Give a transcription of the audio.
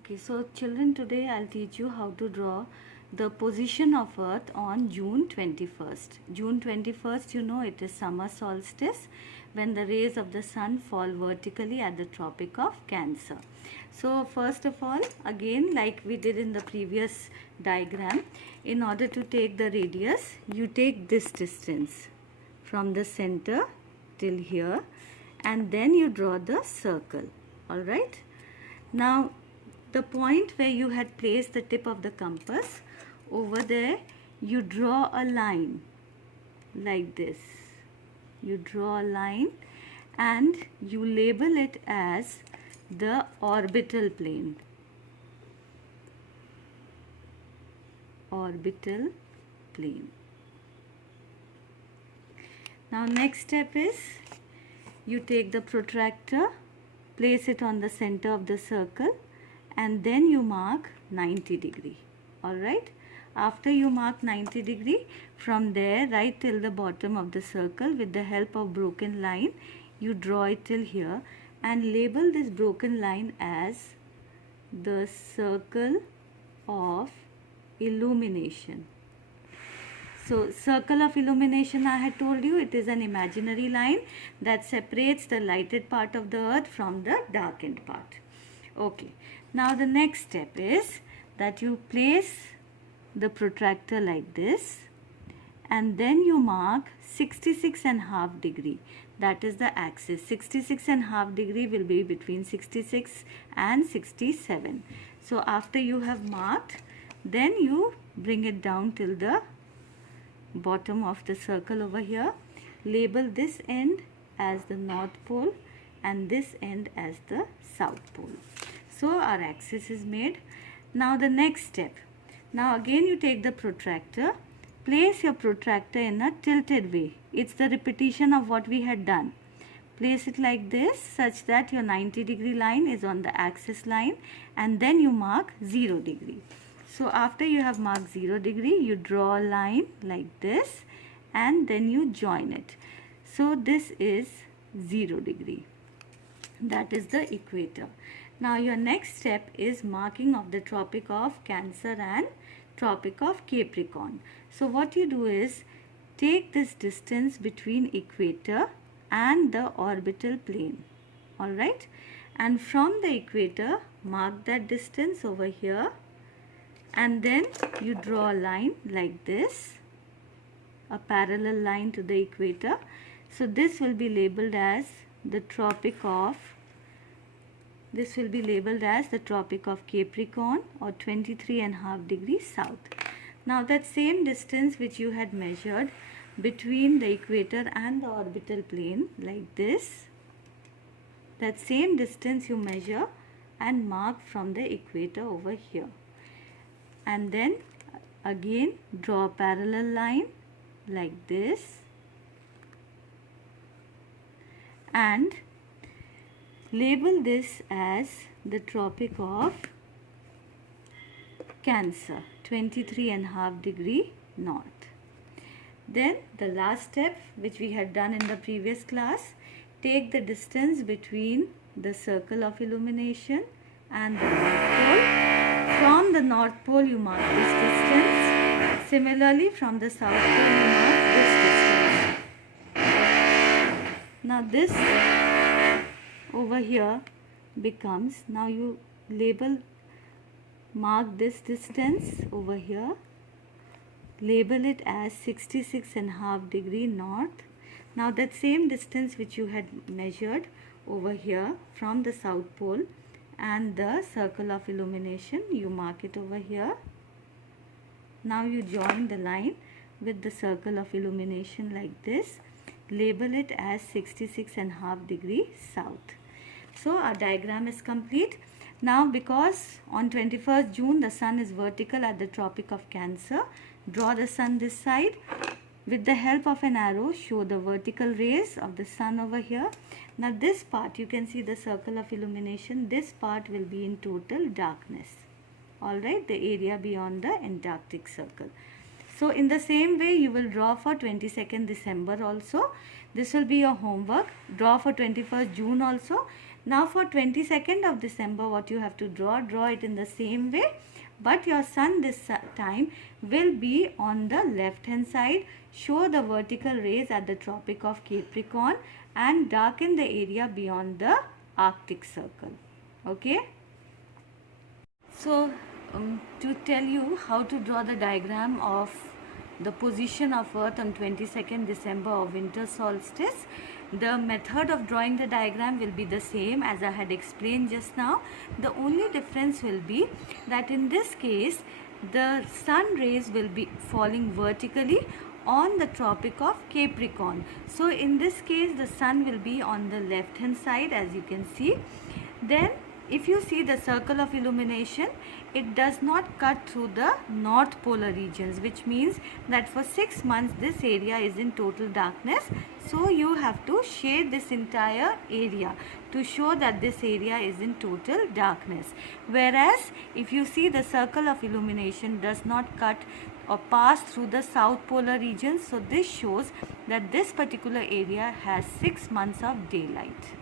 Okay, so children, today I'll teach you how to draw the position of Earth on June 21st. June 21st, you know, it is summer solstice when the rays of the sun fall vertically at the Tropic of Cancer. So first of all, again, like we did in the previous diagram, in order to take the radius, you take this distance from the center till here, and then you draw the circle. All right. Now, the point where you had placed the tip of the compass, over there you draw a line like this. You draw a line and you label it as the orbital plane. Orbital plane. Now next step is you take the protractor, place it on the center of the circle, and then you mark 90 degree. Alright. After you mark 90 degree, from there right till the bottom of the circle, with the help of broken line, you draw it till here and label this broken line as the circle of illumination. So circle of illumination, I had told you, it is an imaginary line that separates the lighted part of the earth from the darkened part. Okay. Now the next step is that you place the protractor like this and then you mark 66.5 degree. That is the axis. 66.5 degree will be between 66 and 67. So after you have marked, then you bring it down till the bottom of the circle over here. Label this end as the North Pole and this end as the South Pole. So our axis is made. Now the next step. Now again you take the protractor, place your protractor in a tilted way. It's the repetition of what we had done. Place it like this such that your 90 degree line is on the axis line, and then you mark 0 degree. So after you have marked 0 degree, you draw a line like this and then you join it. So this is 0 degree. That is the equator. Now your next step is marking of the Tropic of Cancer and Tropic of Capricorn. So what you do is take this distance between equator and the orbital plane. Alright. And from the equator, mark that distance over here. And then you draw a line like this, a parallel line to the equator. So this will be labeled as the Tropic of Capricorn, or 23.5 degrees south. Now that same distance which you had measured between the equator and the orbital plane like this, that same distance you measure and mark from the equator over here. And then again draw a parallel line like this and label this as the Tropic of Cancer, 23.5 degree north. Then the last step which we had done in the previous class, take the distance between the circle of illumination and the North Pole. From the North Pole you mark this distance. Similarly from the South Pole you mark this distance. Now this over here becomes, now you mark this distance over here, label it as 66.5 degree north. Now that same distance which you had measured over here from the South Pole and the circle of illumination, you mark it over here. Now you join the line with the circle of illumination like this, label it as 66.5 degree south. So our diagram is complete. Now because on 21st June the sun is vertical at the Tropic of Cancer, draw the sun this side. With the help of an arrow, show the vertical rays of the sun over here. Now this part, you can see the circle of illumination, this part will be in total darkness. Alright, the area beyond the Antarctic Circle. So in the same way you will draw for 22nd December also. This will be your homework. Draw for 21st June also. Now for 22nd of December, what you have to draw it in the same way, but your sun this time will be on the left hand side. Show the vertical rays at the Tropic of Capricorn and darken the area beyond the Arctic Circle. Okay. So to tell you how to draw the diagram of the position of Earth on 22nd December of winter solstice, the method of drawing the diagram will be the same as I had explained just now. The only difference will be that in this case the sun rays will be falling vertically on the Tropic of Capricorn. So in this case the sun will be on the left hand side, as you can see. Then if you see the circle of illumination, it does not cut through the north polar regions, which means that for 6 months this area is in total darkness. So you have to shade this entire area to show that this area is in total darkness. Whereas if you see the circle of illumination does not cut or pass through the south polar regions, so this shows that this particular area has 6 months of daylight.